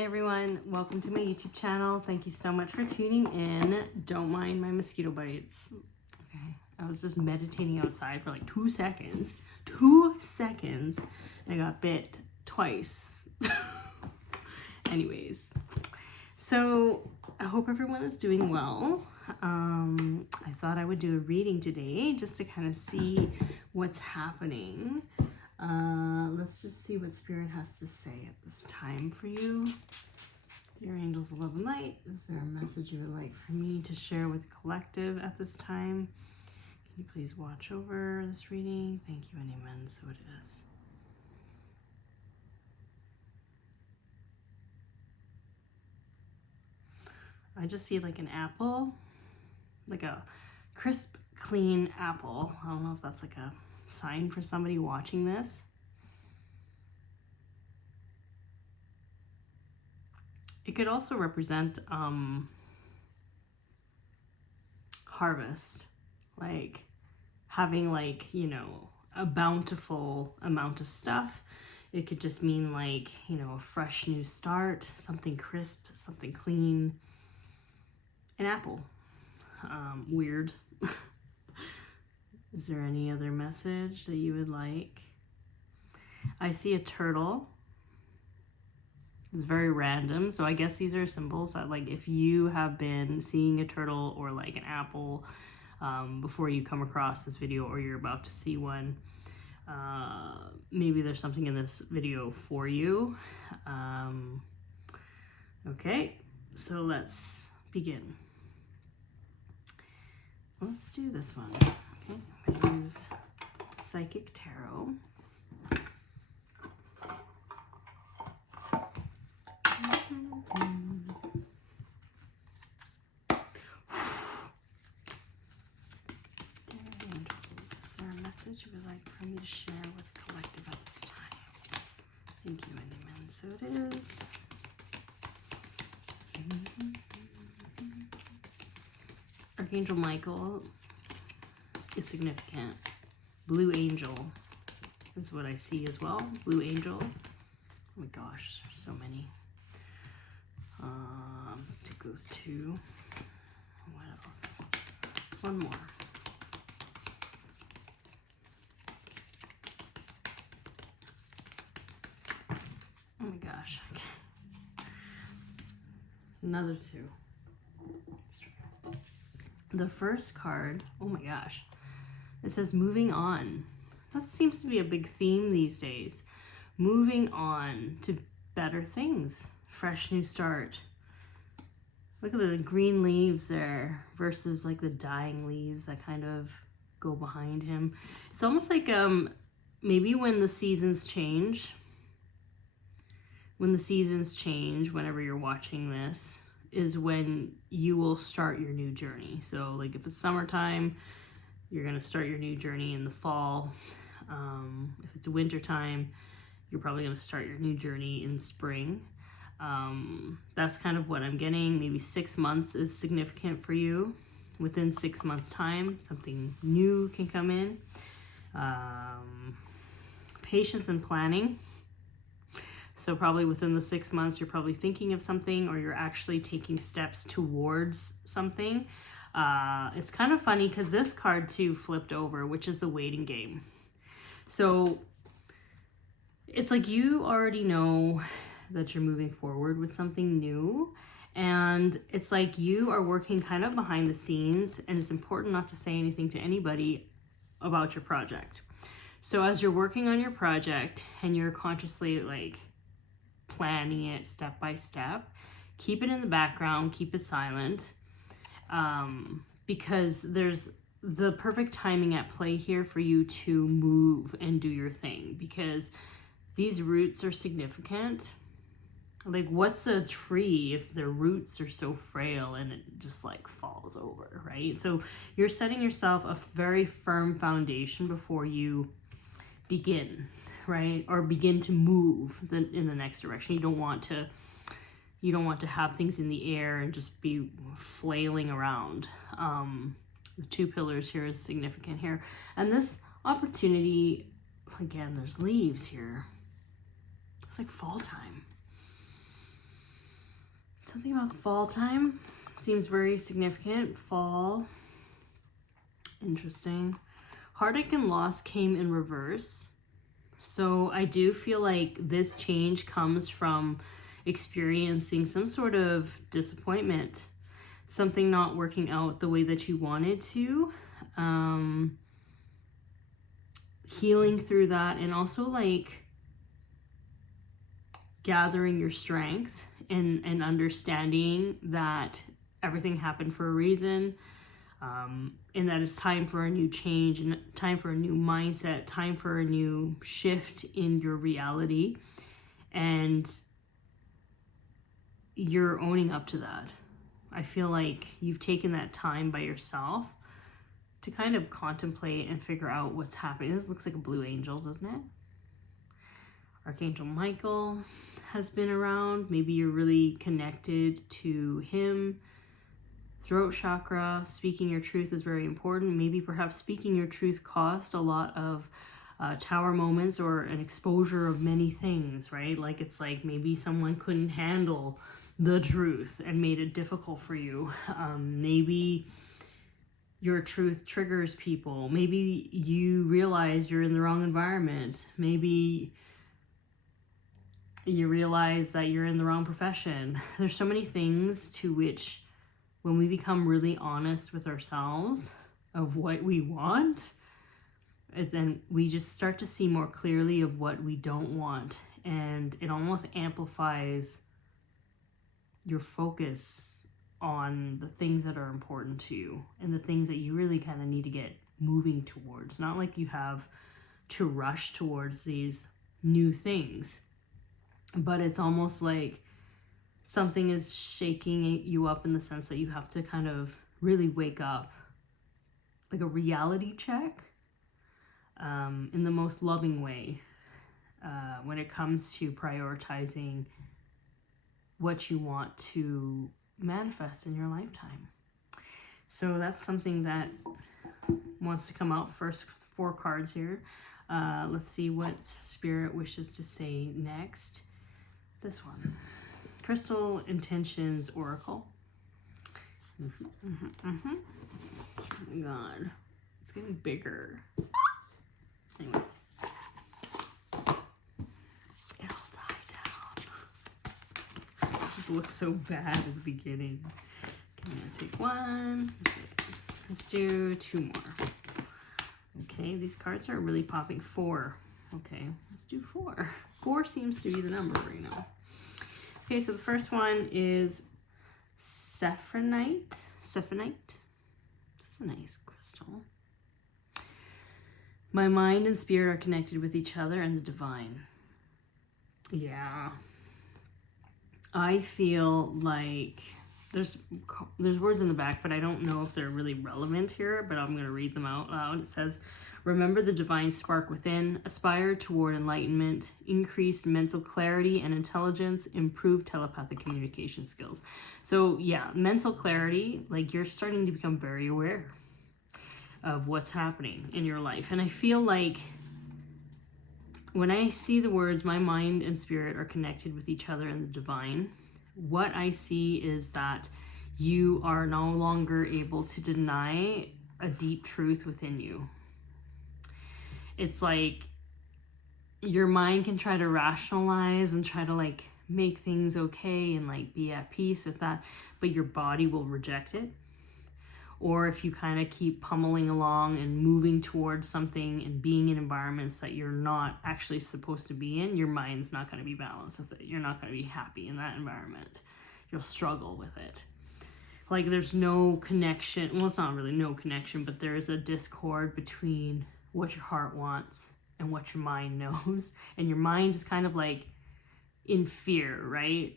Hey everyone, welcome to my YouTube channel. Thank you so much for tuning in. Don't mind my mosquito bites. Okay, I was just meditating outside for like 2 seconds. 2 seconds. And I got bit twice. Anyways, so I hope everyone is doing well. I thought I would do a reading today just to kind of see what's happening. Let's just see what Spirit has to say at this time for you. Dear angels of love and light, is there a message you would like for me to share with the collective at this time? Can you please watch over this reading? Thank you and amen. So it is. I just see like an apple, like a crisp, clean apple. I don't know if that's like a sign for somebody watching this. It could also represent harvest, like having like, you know, a bountiful amount of stuff. It could just mean like, you know, a fresh new start, something crisp, something clean. An apple. Weird. Is there any other message that you would like? I see a turtle. It's very random, so I guess these are symbols that, like, if you have been seeing a turtle or like an apple before you come across this video, or you're about to see one, maybe there's something in this video for you. Okay, so let's begin. Let's do this one. Okay, I'm gonna use Psychic Tarot. Is there a message you would like for me to share with the collective at this time? Thank you and amen. So it is. Archangel Michael is significant. Blue Angel is what I see as well. Blue Angel. Oh my gosh, there's so many. Take those two. What else? One more. Oh my gosh. Okay. Another two. The first card, oh my gosh, it says moving on. That seems to be a big theme these days. Moving on to better things. Fresh new start. Look at the green leaves there versus like the dying leaves that kind of go behind him. It's almost like maybe when the seasons change. When the seasons change, whenever you're watching this, is when you will start your new journey. So like if it's summertime, you're gonna start your new journey in the fall. If it's wintertime, you're probably gonna start your new journey in spring. That's kind of what I'm getting. Maybe 6 months is significant for you. Within 6 months time, something new can come in. Patience and planning. So probably within the 6 months, you're probably thinking of something, or you're actually taking steps towards something. It's kind of funny because this card too flipped over, which is the waiting game. So it's like you already know that you're moving forward with something new, and it's like you are working kind of behind the scenes, and it's important not to say anything to anybody about your project. So as you're working on your project and you're consciously like planning it step by step, keep it in the background, keep it silent, because there's the perfect timing at play here for you to move and do your thing, because these roots are significant. Like, what's a tree if their roots are so frail and it just like falls over, right? So you're setting yourself a very firm foundation before you begin, right? Or begin to move in the next direction. You don't want to have things in the air and just be flailing around. The 2 pillars here is significant here. And this opportunity, again, there's leaves here. It's like fall time. Something about the fall time seems very significant. Fall. Interesting. Heartache and loss came in reverse. So I do feel like this change comes from experiencing some sort of disappointment, something not working out the way that you wanted to, healing through that, and also like gathering your strength and understanding that everything happened for a reason. And that it's time for a new change and time for a new mindset, time for a new shift in your reality. And you're owning up to that. I feel like you've taken that time by yourself to kind of contemplate and figure out what's happening. This looks like a blue angel, doesn't it? Archangel Michael has been around. Maybe you're really connected to him. Throat chakra, speaking your truth is very important. Maybe perhaps speaking your truth caused a lot of tower moments or an exposure of many things, right? Like it's like maybe someone couldn't handle the truth and made it difficult for you. Maybe your truth triggers people. Maybe you realize you're in the wrong environment. Maybe you realize that you're in the wrong profession. There's so many things to which when we become really honest with ourselves of what we want, then we just start to see more clearly of what we don't want. And it almost amplifies your focus on the things that are important to you and the things that you really kind of need to get moving towards. Not like you have to rush towards these new things, but it's almost like something is shaking you up in the sense that you have to kind of really wake up, like a reality check, in the most loving way, when it comes to prioritizing what you want to manifest in your lifetime. So that's something that wants to come out. First 4 cards here. Let's see what Spirit wishes to say next. This one. Crystal Intentions Oracle. Oh my God. It's getting bigger. Anyways. It'll die down. It just looks so bad at the beginning. Okay, I'm going to take 1. Let's do 2 more. Okay, these cards are really popping. 4. Okay, let's do 4. 4 seems to be the number right now. Okay, so the first one is Sephironite. Sephironite. That's a nice crystal. My mind and spirit are connected with each other and the divine. Yeah. I feel like there's words in the back, but I don't know if they're really relevant here, but I'm going to read them out loud. It says, remember the divine spark within, aspire toward enlightenment, increased mental clarity and intelligence, improved telepathic communication skills. So yeah, mental clarity, like you're starting to become very aware of what's happening in your life. And I feel like when I see the words, my mind and spirit are connected with each other and the divine, what I see is that you are no longer able to deny a deep truth within you. It's like your mind can try to rationalize and try to like make things okay and like be at peace with that, but your body will reject it. Or if you kind of keep pummeling along and moving towards something and being in environments that you're not actually supposed to be in, your mind's not going to be balanced with it. You're not going to be happy in that environment. You'll struggle with it. Like there's no connection. Well, it's not really no connection, but there is a discord between what your heart wants and what your mind knows. And your mind is kind of like in fear, right?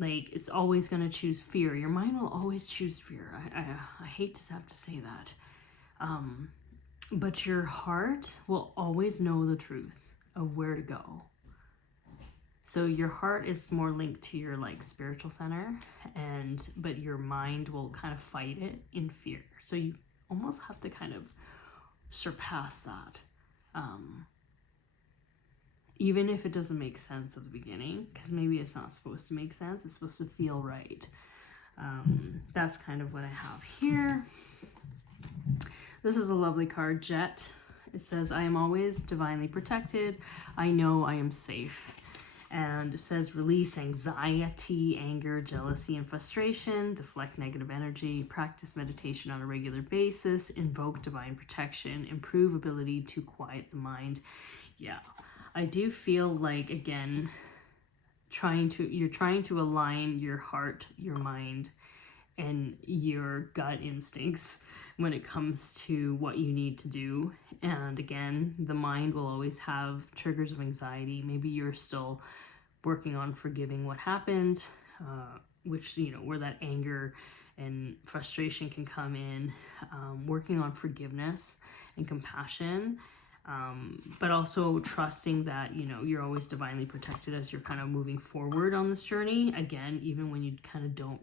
Like it's always going to choose fear. Your mind will always choose fear. I hate to have to say that. But your heart will always know the truth of where to go. So your heart is more linked to your like spiritual center, but your mind will kind of fight it in fear. So you almost have to kind of surpass that. even if it doesn't make sense at the beginning, because maybe it's not supposed to make sense, it's supposed to feel right. That's kind of what I have here. This is a lovely card, Jet. It says, I am always divinely protected. I know I am safe. And it says, release anxiety, anger, jealousy, and frustration, deflect negative energy, practice meditation on a regular basis, invoke divine protection, improve ability to quiet the mind. Yeah, I do feel like, again, you're trying to align your heart, your mind, and your gut instincts when it comes to what you need to do. And again, the mind will always have triggers of anxiety. Maybe you're still working on forgiving what happened, which, you know, where that anger and frustration can come in, working on forgiveness and compassion, but also trusting that, you know, you're always divinely protected as you're kind of moving forward on this journey. Again, even when you kind of don't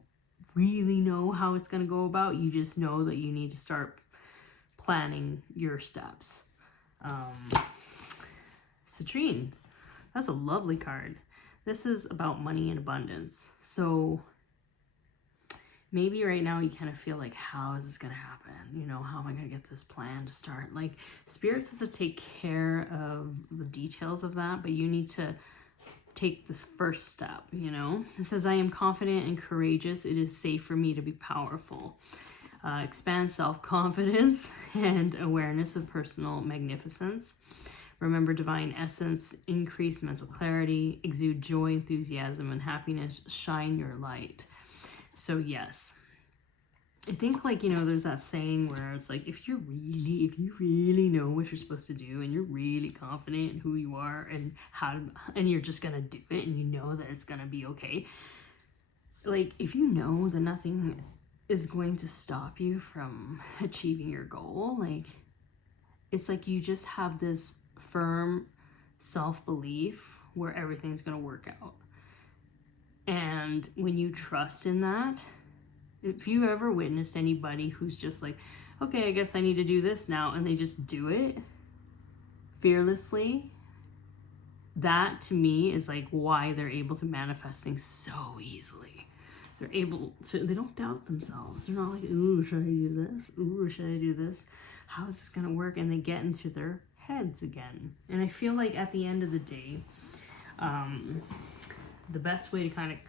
really know how it's going to go about, you just know that you need to start planning your steps. Citrine, that's a lovely card. This is about money and abundance. So maybe right now you kind of feel like, how is this going to happen? You know, how am I going to get this plan to start? Like, Spirit says to take care of the details of that, but you need to take this first step, you know? It says, I am confident and courageous. It is safe for me to be powerful. Expand self-confidence and awareness of personal magnificence. Remember divine essence, increase mental clarity, exude joy, enthusiasm, and happiness, shine your light. So yes, I think, like, you know, there's that saying where it's like, if you really know what you're supposed to do, and you're really confident in who you are and and you're just gonna do it, and you know that it's gonna be okay. Like, if you know that nothing is going to stop you from achieving your goal, like, it's like you just have this firm self-belief where everything's gonna work out. And when you trust in that, if you ever witnessed anybody who's just like, okay, I guess I need to do this now, and they just do it fearlessly, that to me is like why they're able to manifest things so easily. They're able to, they don't doubt themselves. They're not like, ooh, should I do this? Ooh, should I do this? How is this gonna work? And they get into their heads again. And I feel like at the end of the day, the best way to kind of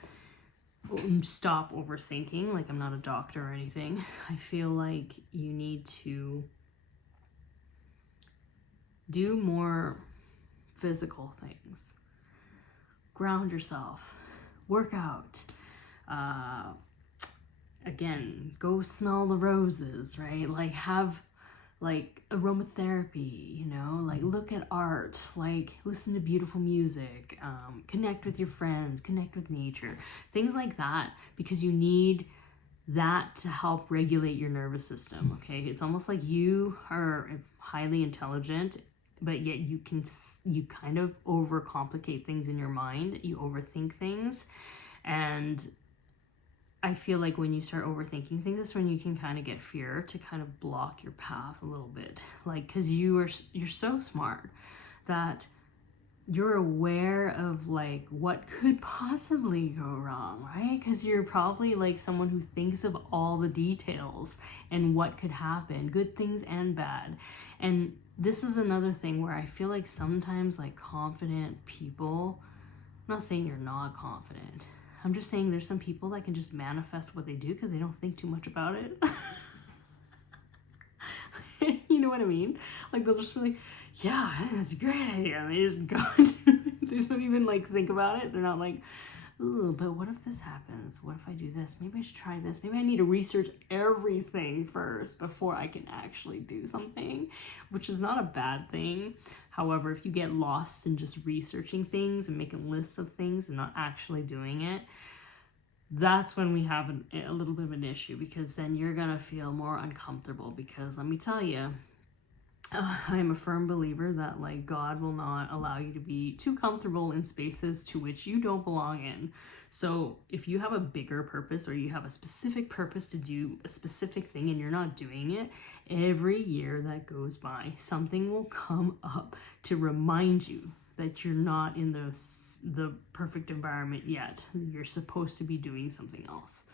stop overthinking, like, I'm not a doctor or anything, I feel like you need to do more physical things. Ground yourself, work out, again, go smell the roses, right? Like, have like aromatherapy, you know, like look at art, like listen to beautiful music, connect with your friends, connect with nature, things like that, because you need that to help regulate your nervous system. Okay, it's almost like you are highly intelligent, but yet you kind of overcomplicate things in your mind, you overthink things. And I feel like when you start overthinking things, that's when you can kind of get fear to kind of block your path a little bit. Like, because you're so smart that you're aware of like what could possibly go wrong, right? Because you're probably like someone who thinks of all the details and what could happen, good things and bad. And this is another thing where I feel like sometimes, like, confident people, I'm not saying you're not confident, I'm just saying there's some people that can just manifest what they do because they don't think too much about it. You know what I mean? Like, they'll just be like, yeah, that's a great idea. And they just go, they don't even like think about it. They're not like, ooh, but what if this happens? What if I do this? Maybe I should try this. Maybe I need to research everything first before I can actually do something, which is not a bad thing. However, if you get lost in just researching things and making lists of things and not actually doing it, that's when we have a little bit of an issue, because then you're going to feel more uncomfortable. Because let me tell you, I am a firm believer that, like, God will not allow you to be too comfortable in spaces to which you don't belong in. So if you have a bigger purpose, or you have a specific purpose to do a specific thing and you're not doing it, every year that goes by, something will come up to remind you that you're not in the perfect environment yet. You're supposed to be doing something else.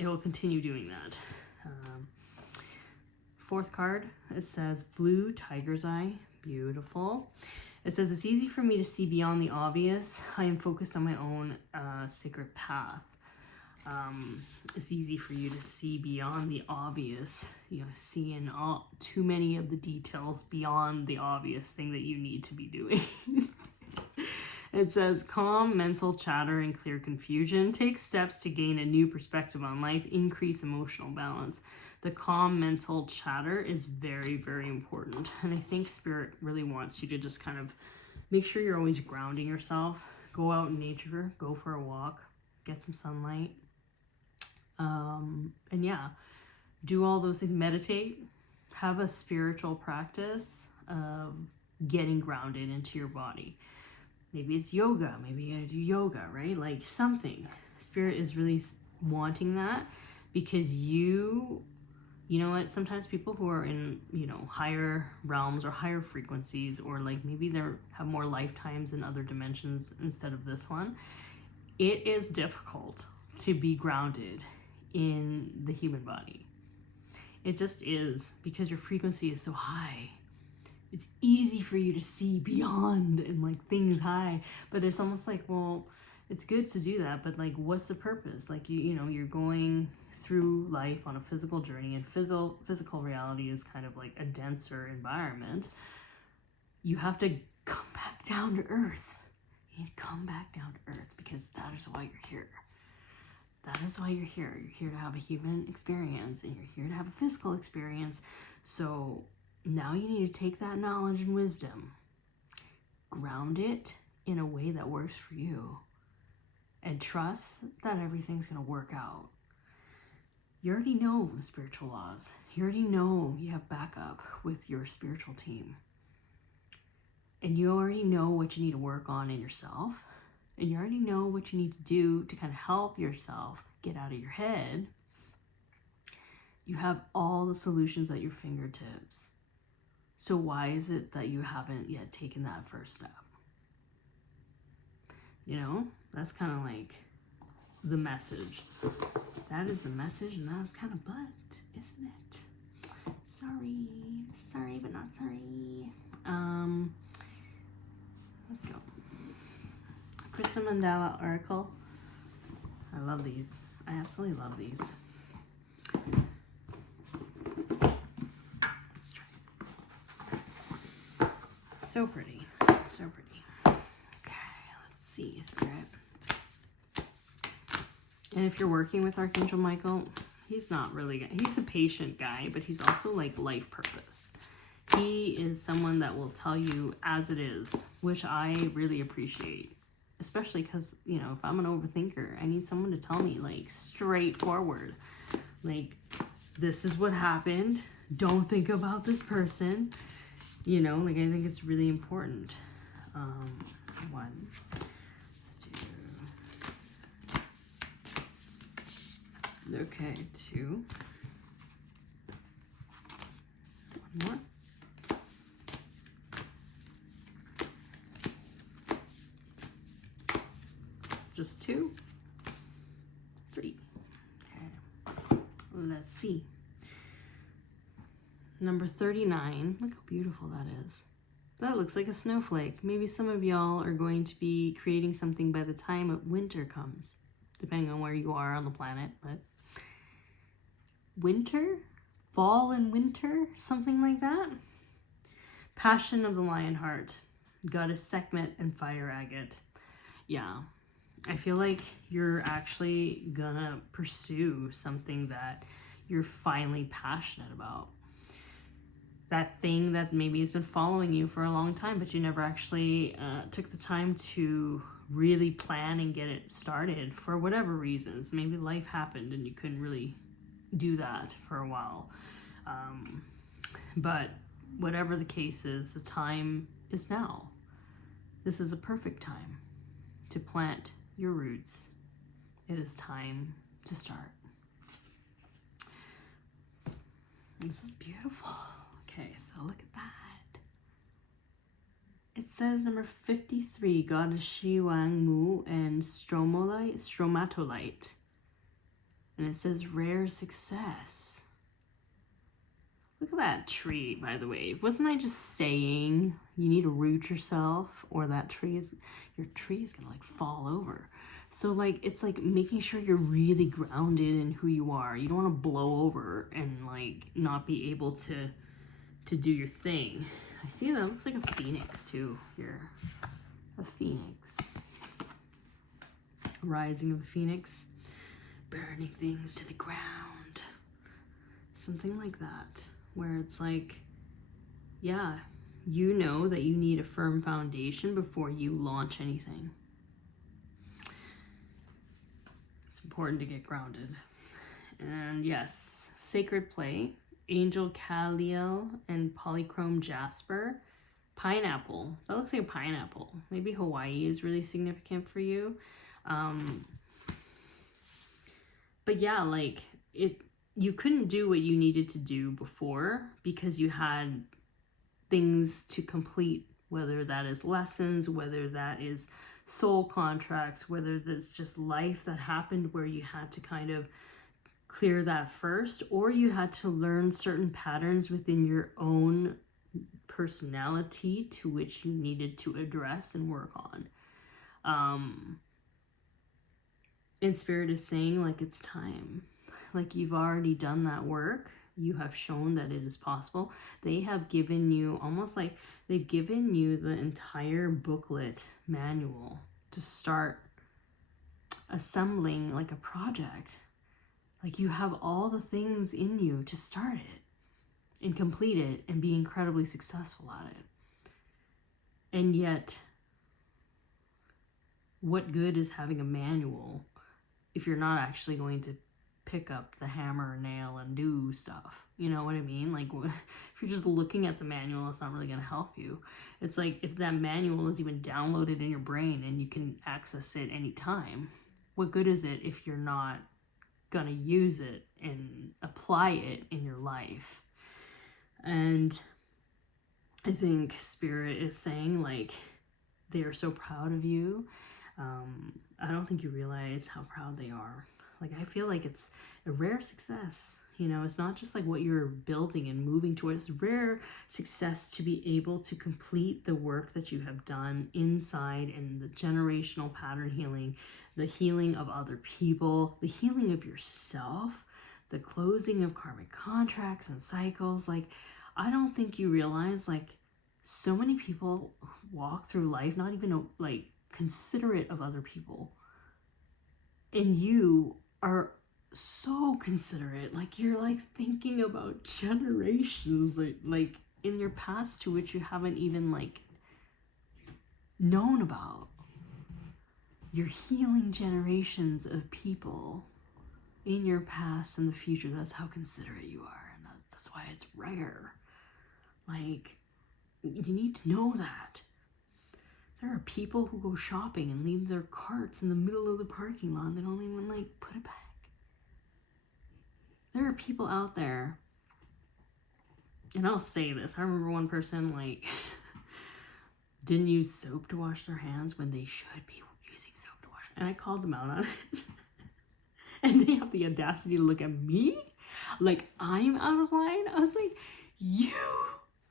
It will continue doing that. Fourth card, it says blue tiger's eye. Beautiful. It says, it's easy for me to see beyond the obvious. I am focused on my own sacred path. It's easy for you to see beyond the obvious, seeing too many of the details beyond the obvious thing that you need to be doing. It says, calm mental chatter and clear confusion. Take steps to gain a new perspective on life. Increase emotional balance. The calm mental chatter is very, very important. And I think Spirit really wants you to just kind of make sure you're always grounding yourself. Go out in nature. Go for a walk. Get some sunlight. And yeah, do all those things. Meditate. Have a spiritual practice of getting grounded into your body. Maybe it's yoga. Maybe you gotta do yoga, right? Like something. Spirit is really wanting that, because you know what? Sometimes people who are in, higher realms or higher frequencies, or like maybe they have more lifetimes in other dimensions instead of this one, it is difficult to be grounded in the human body. It just is, because your frequency is so high. It's easy for you to see beyond and like things high, but it's almost like, well, it's good to do that, but like, what's the purpose? Like, you're going through life on a physical journey, and physical reality is kind of like a denser environment. You have to come back down to earth. You need to come back down to earth, because that is why you're here. That is why you're here. You're here to have a human experience, and you're here to have a physical experience. So now you need to take that knowledge and wisdom, ground it in a way that works for you, and trust that everything's going to work out. You already know the spiritual laws. You already know you have backup with your spiritual team. And you already know what you need to work on in yourself. And you already know what you need to do to kind of help yourself get out of your head. You have all the solutions at your fingertips. So why is it that you haven't yet taken that first step? That's kind of like the message. That is the message, and that's kind of butt, isn't it? Sorry, but not sorry. Let's go. Crystal Mandala Oracle. I love these. I absolutely love these. Let's try it. So pretty. So pretty. Okay, let's see, Spirit. And if you're working with Archangel Michael, he's not really, he's a patient guy, but he's also like life purpose. He is someone that will tell you as it is, which I really appreciate. Especially because, if I'm an overthinker, I need someone to tell me, like, straightforward. Like, this is what happened. Don't think about this person. I think it's really important. One. Okay, 2. One more. Just 2. 3. Okay. Let's see. Number 39. Look how beautiful that is. That looks like a snowflake. Maybe some of y'all are going to be creating something by the time winter comes, depending on where you are on the planet, but winter? Fall and winter? Something like that? Passion of the Lion Heart. Goddess Sekhmet and Fire Agate. Yeah. I feel like you're actually gonna pursue something that you're finally passionate about. That thing that maybe has been following you for a long time, but you never actually took the time to really plan and get it started for whatever reasons. Maybe life happened and you couldn't really do that for a while. But whatever the case is, the time is now. This is a perfect time to plant your roots. It is time to start. This is beautiful. Okay, so look at that. It says number 53, Goddess Shiwang Mu and Stromatolite. And it says rare success. Look at that tree, by the way. Wasn't I just saying you need to root yourself, or that your tree is gonna like fall over? So like, it's like making sure you're really grounded in who you are. You don't want to blow over and like not be able to do your thing. I see that looks like a phoenix too here. A phoenix. Rising of a phoenix. Burning things to the ground. Something like that. Where it's like, yeah, you know that you need a firm foundation before you launch anything. It's important to get grounded. And yes, sacred play, angel Kaliel and polychrome jasper, pineapple. That looks like a pineapple. Maybe Hawaii is really significant for you. But yeah, like you couldn't do what you needed to do before because you had things to complete, whether that is lessons, whether that is soul contracts, whether that's just life that happened where you had to kind of clear that first, or you had to learn certain patterns within your own personality to which you needed to address and work on. And Spirit is saying like it's time. Like you've already done that work. You have shown that it is possible. They have given you, almost like they've given you the entire booklet manual to start assembling like a project. Like you have all the things in you to start it and complete it and be incredibly successful at it. And yet, what good is having a manual if you're not actually going to pick up the hammer and nail and do stuff? You know what I mean? Like if you're just looking at the manual, it's not really going to help you. It's like if that manual is even downloaded in your brain and you can access it anytime, what good is it if you're not going to use it and apply it in your life? And I think Spirit is saying like they are so proud of you. I don't think you realize how proud they are. Like, I feel like it's a rare success. You know, it's not just like what you're building and moving towards. It's rare success to be able to complete the work that you have done inside, and the generational pattern healing, the healing of other people, the healing of yourself, the closing of karmic contracts and cycles. Like, I don't think you realize, like, so many people walk through life not even like considerate of other people. And you are so considerate. Like, you're like thinking about generations like in your past to which you haven't even like known about. You're healing generations of people in your past and the future. That's how considerate you are, and that's why it's rare. Like, you need to know that. There are people who go shopping and leave their carts in the middle of the parking lot. They don't even like put it back. There are people out there, and I'll say this. I remember one person like didn't use soap to wash their hands when they should be using soap to wash. And I called them out on it. And they have the audacity to look at me like I'm out of line. I was like, you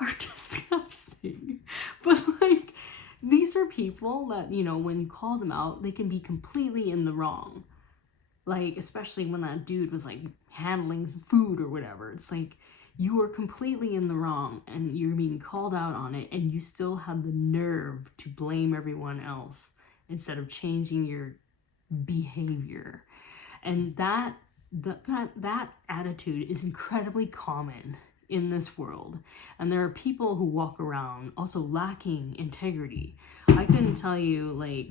are disgusting. But like, these are people that, you know, when you call them out, they can be completely in the wrong. Like, especially when that dude was like handling some food or whatever. It's like, you were completely in the wrong and you're being called out on it, and you still have the nerve to blame everyone else instead of changing your behavior. And that attitude is incredibly common in this world. And there are people who walk around also lacking integrity. I couldn't tell you, like,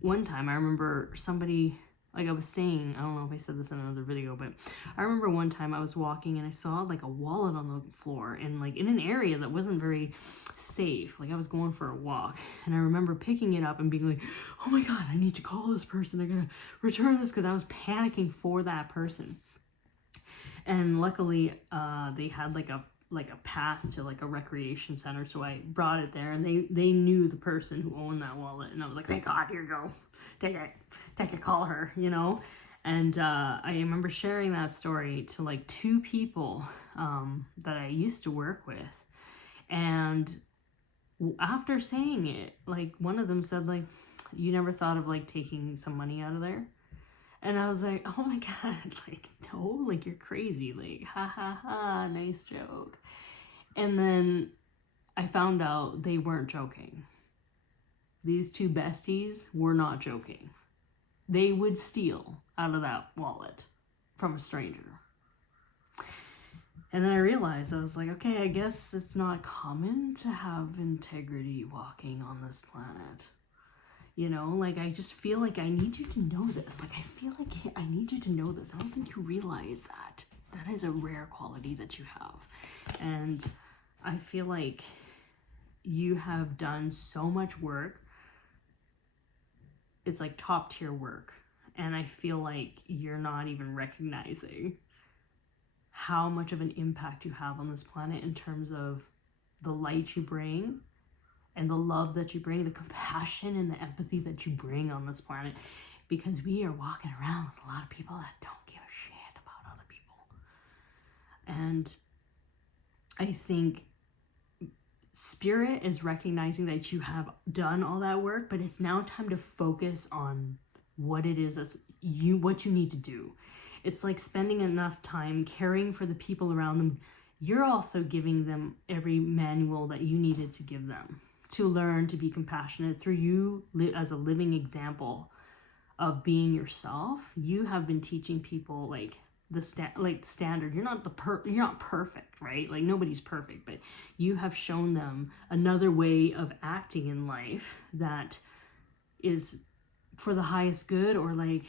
one time I remember somebody, like I was saying, I don't know if I said this in another video, but I remember one time I was walking and I saw like a wallet on the floor, and like in an area that wasn't very safe. Like, I was going for a walk, and I remember picking it up and being like, oh my God, I need to call this person. I gotta return this, because I was panicking for that person. And luckily, they had like a like a pass to like a recreation center, so I brought it there, and they knew the person who owned that wallet, and I was like, thank God, here you go, take it, call her, you know. And I remember sharing that story to like 2 people that I used to work with, and after saying it, like one of them said, like, you never thought of like taking some money out of there? And I was like, oh my God, like, no, like, you're crazy. Like, ha ha ha, nice joke. And then I found out they weren't joking. These 2 besties were not joking. They would steal out of that wallet from a stranger. And then I realized, I was like, okay, I guess it's not common to have integrity walking on this planet. You know, like, I just feel like I need you to know this. Like, I feel like I need you to know this. I don't think you realize that. That is a rare quality that you have. And I feel like you have done so much work. It's like top tier work. And I feel like you're not even recognizing how much of an impact you have on this planet in terms of the light you bring, and the love that you bring, the compassion and the empathy that you bring on this planet. Because we are walking around with a lot of people that don't give a shit about other people. And I think Spirit is recognizing that you have done all that work, but it's now time to focus on what it is what you need to do. It's like spending enough time caring for the people around them. You're also giving them every manual that you needed to give them, to learn to be compassionate through you as a living example of being yourself. You have been teaching people like the standard. You're not you're not perfect, right? Like, nobody's perfect, but you have shown them another way of acting in life that is for the highest good, or like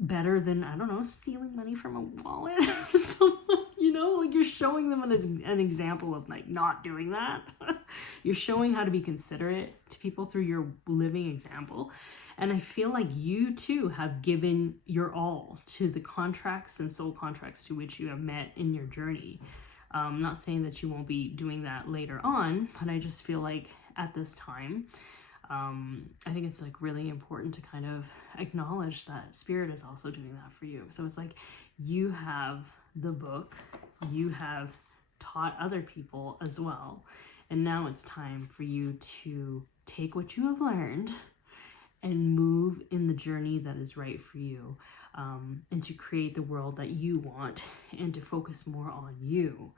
better than, I don't know, stealing money from a wallet or someone. You know, like, you're showing them an example of like not doing that. You're showing how to be considerate to people through your living example. And I feel like you too have given your all to the contracts and soul contracts to which you have met in your journey. I'm not saying that you won't be doing that later on, but I just feel like at this time, I think it's like really important to kind of acknowledge that Spirit is also doing that for you. So it's like, you have the book, you have taught other people as well, and now it's time for you to take what you have learned and move in the journey that is right for you, and to create the world that you want, and to focus more on you.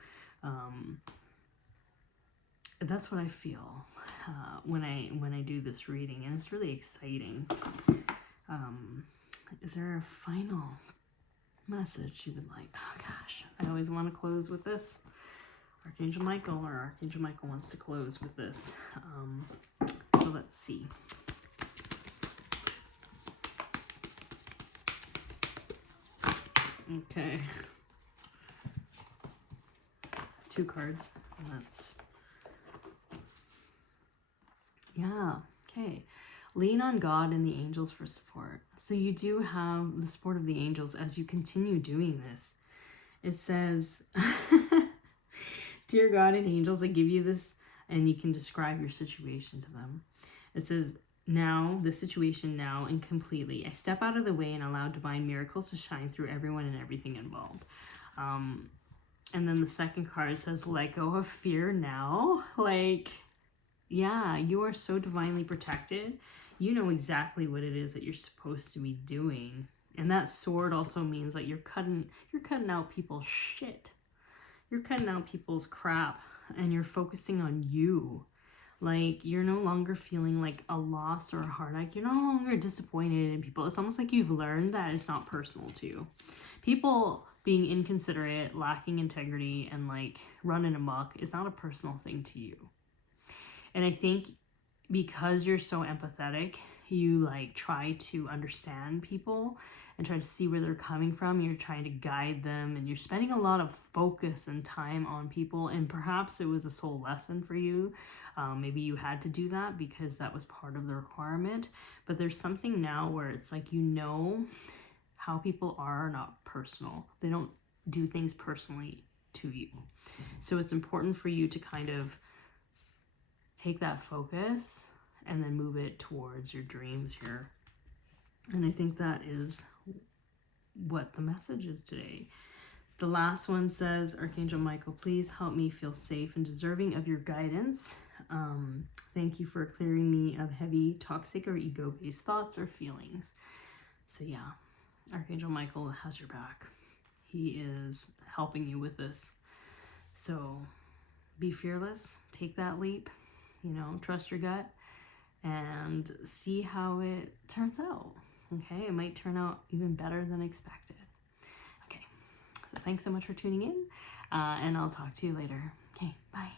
That's what I feel when I do this reading, and it's really exciting. Is there a final message you would like? Oh gosh, I always want to close with this. Archangel Michael wants to close with this. So let's see. Okay. 2 cards. And that's, yeah. Okay. Lean on God and the angels for support. So you do have the support of the angels as you continue doing this. It says, Dear God and angels, I give you this, and you can describe your situation to them. It says, now, the situation now and completely, I step out of the way and allow divine miracles to shine through everyone and everything involved. And then the second card says, let go of fear now. Like, yeah, you are so divinely protected. You know exactly what it is that you're supposed to be doing. And that sword also means that you're cutting out people's shit. You're cutting out people's crap, and you're focusing on you. Like, you're no longer feeling like a loss or a heartache. You're no longer disappointed in people. It's almost like you've learned that it's not personal to you. People being inconsiderate, lacking integrity, and like running amok is not a personal thing to you. And I think because you're so empathetic, you like try to understand people and try to see where they're coming from. You're trying to guide them, and you're spending a lot of focus and time on people. And perhaps it was a soul lesson for you. Maybe you had to do that because that was part of the requirement. But there's something now where it's like, you know how people are not personal. They don't do things personally to you. So it's important for you to kind of take that focus and then move it towards your dreams here. And I think that is what the message is today. The last one says, Archangel Michael, please help me feel safe and deserving of your guidance. Thank you for clearing me of heavy, toxic, or ego-based thoughts or feelings. So yeah, Archangel Michael has your back. He is helping you with this. So be fearless, take that leap, you know, trust your gut and see how it turns out. Okay, it might turn out even better than expected. Okay, so thanks so much for tuning in, and I'll talk to you later. Okay, bye.